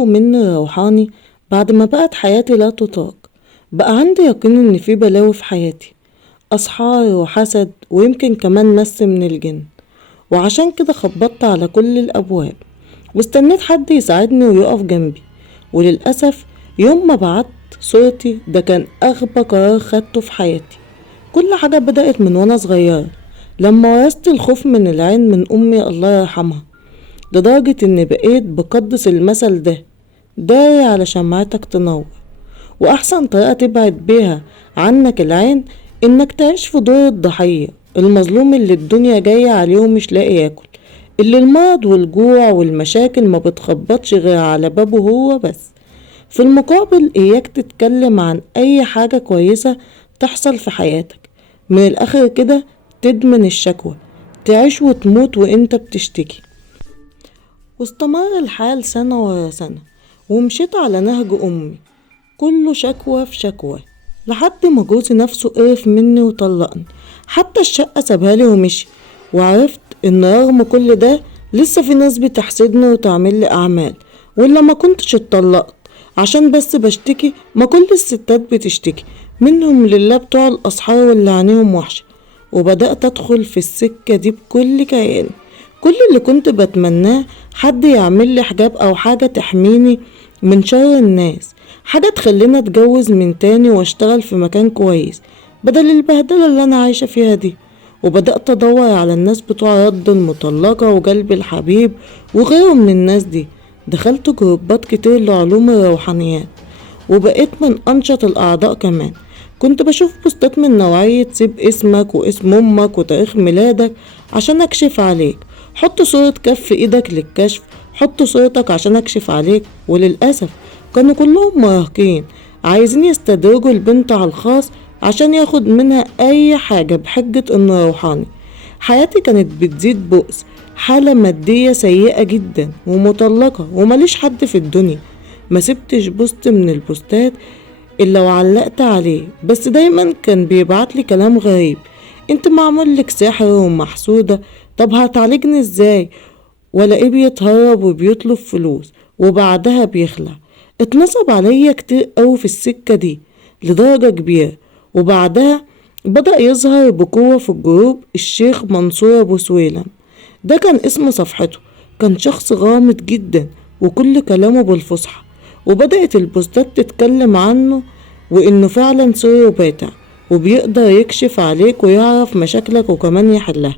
مني روحاني بعد ما بقت حياتي لا تطاق. بقى عندي يقين ان في بلاوي في حياتي، اسحار وحسد ويمكن كمان مس من الجن. وعشان كده خبطت على كل الابواب واستنيت حد يساعدني ويقف جنبي. وللأسف يوم ما بعت صورتي ده كان اغبى قرار خدته في حياتي. كل حاجة بدأت من وانا صغيرة، لما ورثت الخوف من العين من امي الله يرحمها، لدرجة اني بقيت بقدس المثل ده: داري على شمعتك تنور. واحسن طريقة تبعد بيها عنك العين انك تعيش في دور الضحية، المظلوم اللي الدنيا جاية عليه ومش لاقي ياكل، اللي المرض والجوع والمشاكل ما بتخبطش غير على بابه هو بس. في المقابل اياك تتكلم عن اي حاجة كويسة تحصل في حياتك. من الاخر كده تدمن الشكوى، تعيش وتموت وانت بتشتكي. واستمر الحال سنة ورا سنة، ومشيت على نهج أمي، كله شكوى في شكوى، لحد ما جوزي نفسه قرف مني وطلقني. حتى الشقة سابها لي ومشي. وعرفت ان رغم كل ده لسه في ناس بتحسدني وتعمل لي اعمال، ولا ما كنتش اتطلقت عشان بس بشتكي. ما كل الستات بتشتكي، منهم لله بتوع الاسحار واللي عينيهم وحشة. وبدأت ادخل في السكة دي بكل كياني. كل اللي كنت بتمناه حد يعمل لي حجاب او حاجة تحميني من شر الناس، حاجة تخليني اتجوز من تاني واشتغل في مكان كويس بدل البهدلة اللي انا عايشة فيها دي. وبدأت ادور على الناس بتوع رد المطلقة وقلب الحبيب وغيرهم من الناس دي. دخلت جروبات كتير لعلوم الروحانيات، وبقيت من انشط الاعضاء كمان. كنت بشوف بوستات من نوعية: سيب اسمك واسم امك وتاريخ ميلادك عشان اكشف عليك، حط صورة كف ايدك للكشف، حط صورتك عشان اكشف عليك. وللأسف كانوا كلهم مراهقين عايزين يستدرجوا البنت على الخاص عشان ياخد منها اي حاجة بحجة انه روحاني. حياتي كانت بتزيد بؤس، حالة مادية سيئة جدا، ومطلقة ومليش حد في الدنيا. ما سبتش بوست من البوستات الا وعلقت عليه، بس دايما كان بيبعتلي كلام غريب: انت معمول لك سحر ومحسودة، طب هتعالجني ازاي؟ ولا ايه بيتهرب وبيطلب فلوس وبعدها بيخلع. اتنصب عليا كتير قوي في السكة دي لدرجة كبيرة. وبعدها بدأ يظهر بقوة في الجروب الشيخ منصور ابو سويلم، ده كان اسم صفحته. كان شخص غامض جدا وكل كلامه بالفصحى، وبدأت البوستات تتكلم عنه وانه فعلا سر باتع وبيقدر يكشف عليك ويعرف مشاكلك وكمان يحلها.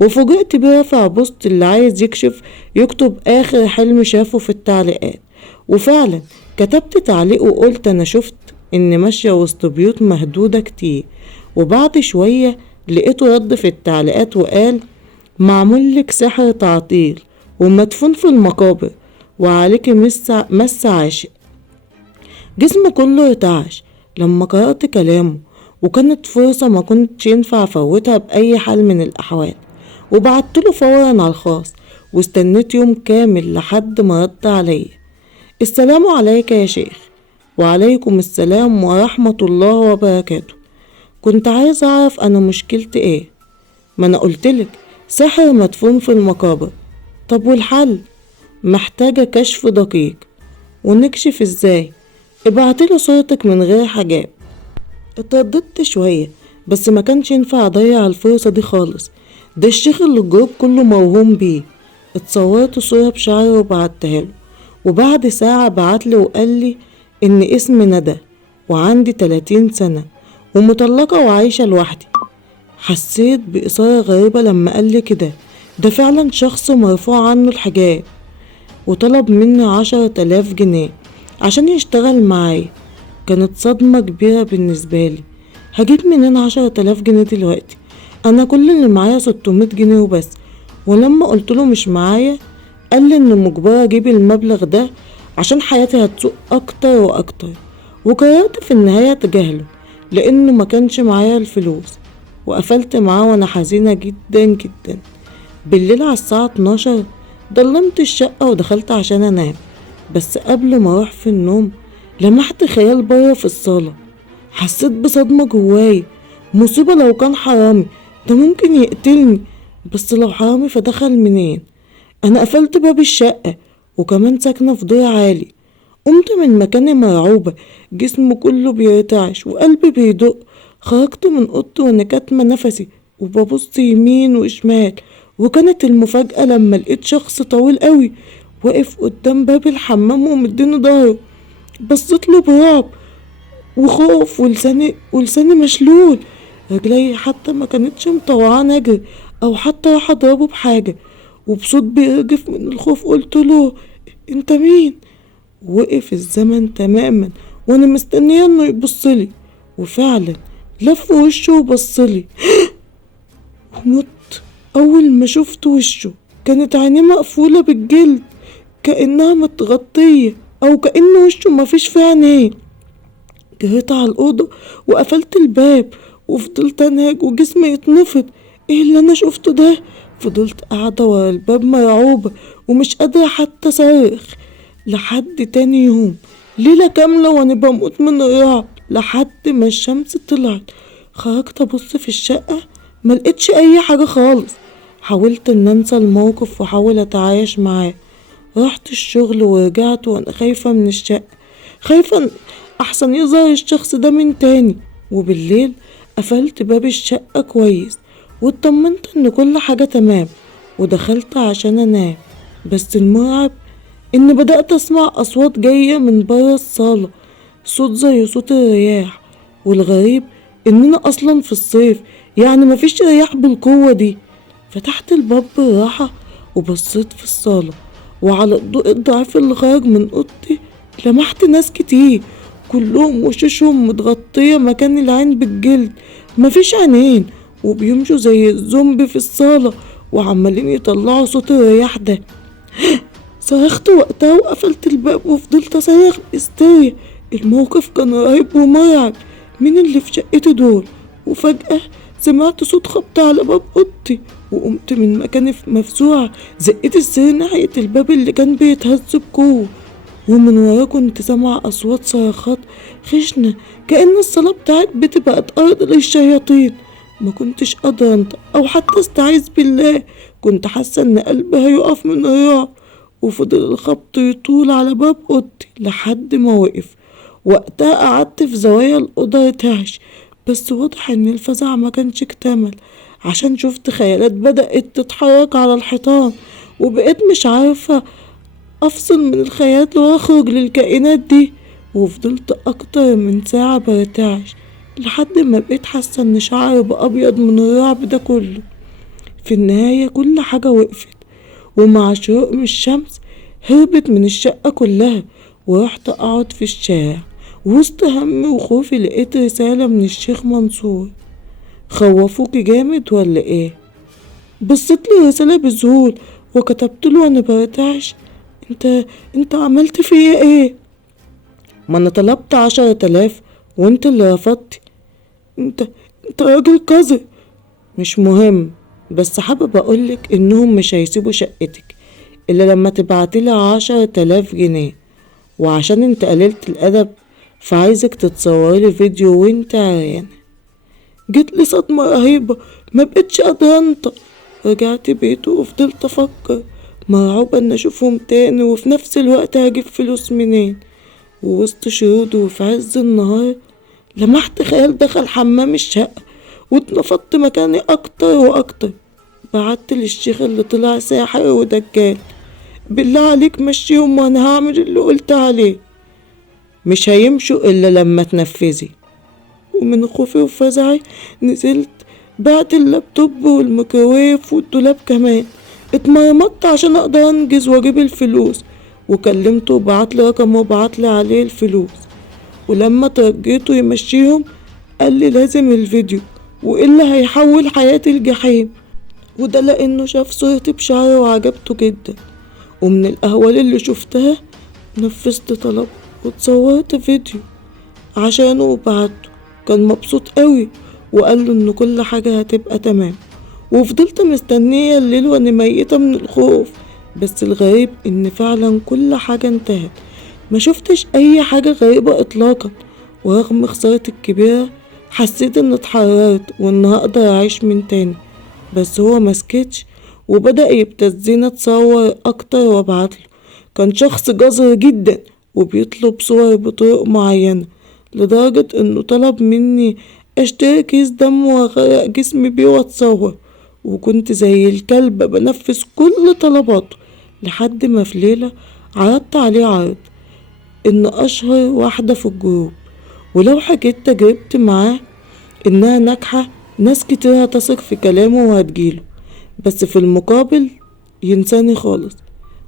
وفوجئت بيه رافع بوست اللي عايز يكشف يكتب اخر حلم شافه في التعليقات. وفعلا كتبت تعليق وقلت انا شفت اني ماشية وسط بيوت مهدودة كتير. وبعد شوية لقيته رد في التعليقات وقال: معمول لك سحر تعطيل ومدفون في المقابر، وعليك مس عاشق. جسمي كله ارتعش لما قرأت كلامه، وكانت فرصة ما كنتش ينفع افوتها بأي حال من الأحوال. وبعتله فورا على الخاص، واستنيت يوم كامل لحد ما رد عليا: السلام عليك يا شيخ. وعليكم السلام ورحمة الله وبركاته. كنت عايز اعرف انا مشكلتي ايه؟ ما انا قلتلك سحر مدفون في المقابر. طب والحل؟ محتاجة كشف دقيق. ونكشف ازاي؟ ابعتلي صورتك من غير حجاب. اترددت شوية، بس ما كانش ينفع اضيع الفرصة دي خالص. ده الشيخ اللي الجروب كله موهوم بيه. اتصورت صورة بشعري وبعتها له، وبعد ساعة بعتلي وقال لي ان اسمي ندى وعندي 30 سنة ومطلقة وعايشة لوحدي. حسيت بإثارة غريبة لما قال لي كده. ده فعلا شخص مرفوع عنه الحجاب، وطلب مني 10,000 جنيه عشان يشتغل معايا. كانت صدمة كبيرة بالنسبة لي. هجيب منين 10,000 جنيه دلوقتي؟ انا كل اللي معايا 600 جنيه وبس. ولما قلتله مش معايا قال لي ان مجبرة اجيب المبلغ ده عشان حياتي هتسوء اكتر واكتر. وقررت في النهاية اتجاهله لانه ما كانش معايا الفلوس. وقفلت معاه وانا حزينة جدا جدا. بالليل على الساعة 12 ضلمت الشقة ودخلت عشان انام. بس قبل ما اروح في النوم لمحت خيال بره في الصالة. حسيت بصدمة جواي. مصيبة لو كان حرامي ده ممكن يقتلني، بس لو حرامي فدخل منين؟ انا قفلت باب الشقة وكمان ساكنة في دور عالي. قمت من مكاني مرعوبة، جسمي كله بيرتعش وقلبي بيدق. خرجت من اوضتي وانا كاتمة نفسي وببص يمين وشمال، وكانت المفاجأة لما لقيت شخص طويل قوي واقف قدام باب الحمام ومديني ظهره. بصيت له برعب وخوف، ولساني مشلول. رجلي حتى ما كانتش مطوعاني اجري او حتى راح اضربه بحاجة. وبصوت بيرجف من الخوف قلت له: انت مين؟ وقف الزمن تماما وانا مستنيه انه يبصلي، وفعلا لف وشه وبصلي. ومت. اول ما شفت وشه كانت عينيه مقفولة بالجلد، كأنها متغطية او كأن وشه مفيش فيه عينيه. جريت على الأوضة وقفلت الباب وفضلت أنهج وجسمي يتنفض. ايه اللي انا شفته ده؟ فضلت قاعدة ورا الباب مرعوبة ومش قادرة حتى صرخ لحد تاني يوم، ليلة كاملة وانا بموت من الرعب لحد ما الشمس طلعت. خرجت ابص في الشقة، ملقتش اي حاجة خالص. حاولت ان انسى الموقف واحاول اتعايش معاه. رحت الشغل ورجعت وانا خايفة من الشقة، خايفة احسن يظهر الشخص ده من تاني. وبالليل قفلت باب الشقة كويس واطمنت ان كل حاجة تمام، ودخلت عشان انام. بس المرعب ان بدأت اسمع اصوات جاية من برا الصالة، صوت زي صوت الرياح. والغريب اننا اصلا في الصيف، يعني مفيش رياح بالقوة دي. فتحت الباب بالراحة وبصيت في الصالة، وعلى الضوء الضعيف اللي خرج من اوضتي لمحت ناس كتير، كلهم وشوشهم متغطية مكان العين بالجلد، مفيش عينين، وبيمشوا زي الزومبي في الصالة وعمالين يطلعوا صوت الرياح ده. صرخت وقتها وقفلت الباب وفضلت اصرخ بهستيريا. الموقف كان رهيب ومرعب. مين اللي في شقتي دول؟ وفجأة سمعت صوت خبط على باب اوضتي، وقمت من مكاني مفزوعة، زقيت السرير ناحية الباب اللي كان بيتهز بقوة. ومن وراه كنت سامعة أصوات صرخات خشنة، كأن الصلاة بتاعت بيتي بقت أرض للشياطين. ما كنتش قادرة أنطق أو حتى استعيذ بالله، كنت حاسة إن قلبي هيقف من الرعب. وفضل الخبط يطول على باب أوضتي لحد ما وقف. وقتها قعدت في زوايا الأوضة ارتعش، بس واضح إن الفزع ما كانش اكتمل، عشان شفت خيالات بدأت تتحرك على الحيطان. وبقيت مش عارفة افصل من الخيال واخرج للكائنات دي. وفضلت اكتر من ساعة برتعش لحد ما بقيت حاسة ان شعري بقى ابيض من الرعب ده كله. في النهاية كل حاجة وقفت، ومع شروق من الشمس هربت من الشقة كلها. ورحت اقعد في الشارع وسط همي وخوفي، لقيت رسالة من الشيخ منصور: خوفوكي جامد ولا ايه؟ بصيت لي رسالة بذهول وكتبت له وانا برتعش: انت انت عملت فيا ايه؟ ما انا طلبت 10,000 وانت اللي رفضتي. انت انت راجل قذر. مش مهم، بس حابب اقولك انهم مش هيسيبوا شقتك الا لما تبعتيلي 10,000 جنيه. وعشان انت قللت الادب فعايزك تتصوريلي فيديو وانت عريانة. جيت لي صدمة رهيبة، ما بقتش قادرة انطق. رجعت بيته وفضلت افكر، مرعوبة ان اشوفهم تاني وفي نفس الوقت هجيب فلوس منين. ووسط شهود وفي عز النهار لمحت خيال دخل حمام الشقة واتنفضت مكاني اكتر واكتر. بعت للشيخ اللي طلع ساحر ودجال: بالله عليك مشيهم وانا هعمل اللي قلت عليه. مش هيمشوا الا لما تنفذي. ومن خوفي وفزعي نزلت بعت اللابتوب والميكروويف والدولاب كمان. اتمرمطت عشان اقدر انجز واجيب الفلوس، وكلمته وبعتلي رقم وبعتلي عليه الفلوس. ولما ترجيته يمشيهم قالي لازم الفيديو والا هيحول حياتي الجحيم. وده لانه شاف صورتي بشعري وعجبته جدا. ومن الاهوال اللي شفتها نفذت طلب وتصورت فيديو عشانه وبعته. كان مبسوط قوي وقال له ان كل حاجة هتبقى تمام. وفضلت مستنية الليل وانا ميتة من الخوف. بس الغريب ان فعلا كل حاجة انتهت، ما شفتش اي حاجة غريبة اطلاقا. ورغم خسارتي الكبيرة حسيت ان اتحررت وان هقدر اعيش من تاني. بس هو مسكتش وبدأ يبتزني اتصور اكتر وابعتله. كان شخص جزر جدا وبيطلب صور بطرق معينة، لدرجة انه طلب مني اشتري كيس دم واغرق جسمي بيه واتصور، وكنت زي الكلب بنفذ كل طلباته، لحد ما في ليلة عرضت عليه عرض ان اشهر واحدة في الجروب، ولو حكيت تجربتي معاه انها ناجحة ناس كتير هتثق في كلامه وهتجيله، بس في المقابل ينساني خالص.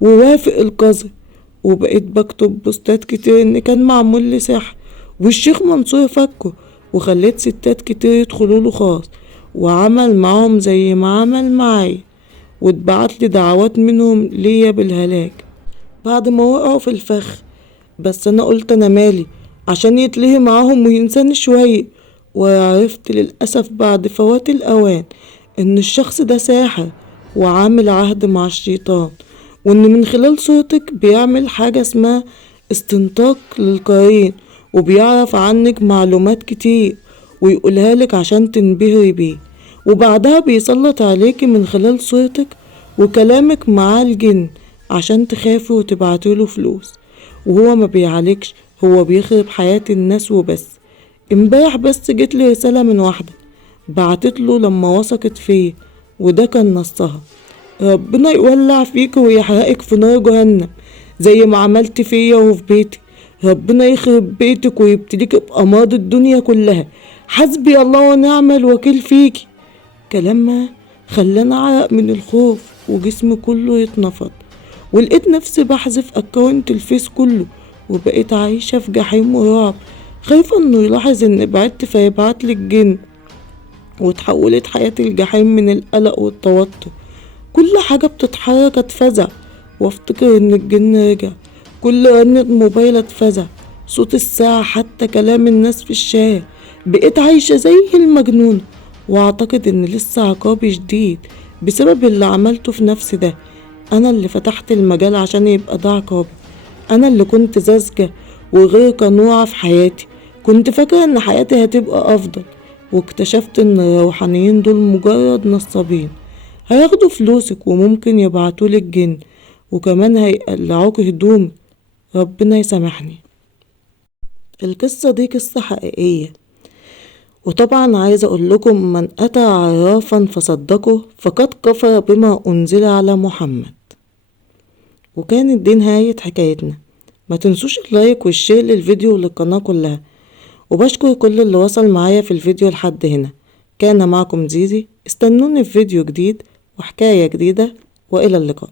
ووافق القذر، وبقيت بكتب بوستات كتير ان كان معمول لي سحر والشيخ منصور فكه، وخليت ستات كتير يدخلوله خاص وعمل معاهم زي ما عمل معايا، واتبعت لي دعوات منهم ليا بالهلاك بعد ما وقعوا في الفخ. بس انا قلت انا مالي عشان يتلهي معاهم وينساني شوية، وعرفت للأسف بعد فوات الأوان ان الشخص ده ساحر وعامل عهد مع الشيطان، وان من خلال صورتك بيعمل حاجة اسمها استنطاق للقرين، وبيعرف عنك معلومات كتير ويقولها لك عشان تنبهري بيه، وبعدها بيسلط عليكي من خلال صورتك وكلامك مع الجن عشان تخافي وتبعتيله فلوس، وهو ما بيعالجش، هو بيخرب حياة الناس وبس. امبارح بس جت لي رسالة من واحدة بعتتله لما وثقت فيه، وده كان نصها: ربنا يولع فيك ويحرقك في نار جهنم زي ما عملت فيا وفي بيتي، ربنا يخرب بيتك ويبتليك بأمراض الدنيا كلها، حسبي الله ونعم الوكيل فيكي. كلامها خلاني اعرق من الخوف وجسمي كله يتنفض، ولقيت نفسي بحذف اكونت الفيس كله، وبقيت عايشة في جحيم ورعب، خايفة انه يلاحظ اني بعدت فيبعتلي الجن، وتحولت حياتي الجحيم من القلق والتوتر. كل حاجة بتتحرك اتفزع، وافتكر ان الجن رجع، كل رنة موبايل اتفزع، صوت الساعة، حتى كلام الناس في الشارع، بقيت عايشة زي المجنون، واعتقد ان لسه عقابي جديد بسبب اللي عملته في نفسي ده. انا اللي فتحت المجال عشان يبقى ده عقابي، انا اللي كنت ساذجة وغير قنوعة في حياتي، كنت فاكرة ان حياتي هتبقى افضل، واكتشفت ان الروحانيين دول مجرد نصابين، هياخدوا فلوسك وممكن يبعتولك جن، وكمان هيقلعوك هدوم. ربنا يسامحني. القصة دي قصة حقيقية، وطبعا عايزة اقول لكم: من اتى عرافا فصدقه فقد كفر بما انزل على محمد. وكانت دي نهاية حكايتنا. ما تنسوش اللايك والشير للفيديو وللقناة كلها، وبشكر كل اللي وصل معايا في الفيديو لحد هنا. كان معكم زيزي، استنوني في فيديو جديد وحكاية جديدة، وإلى اللقاء.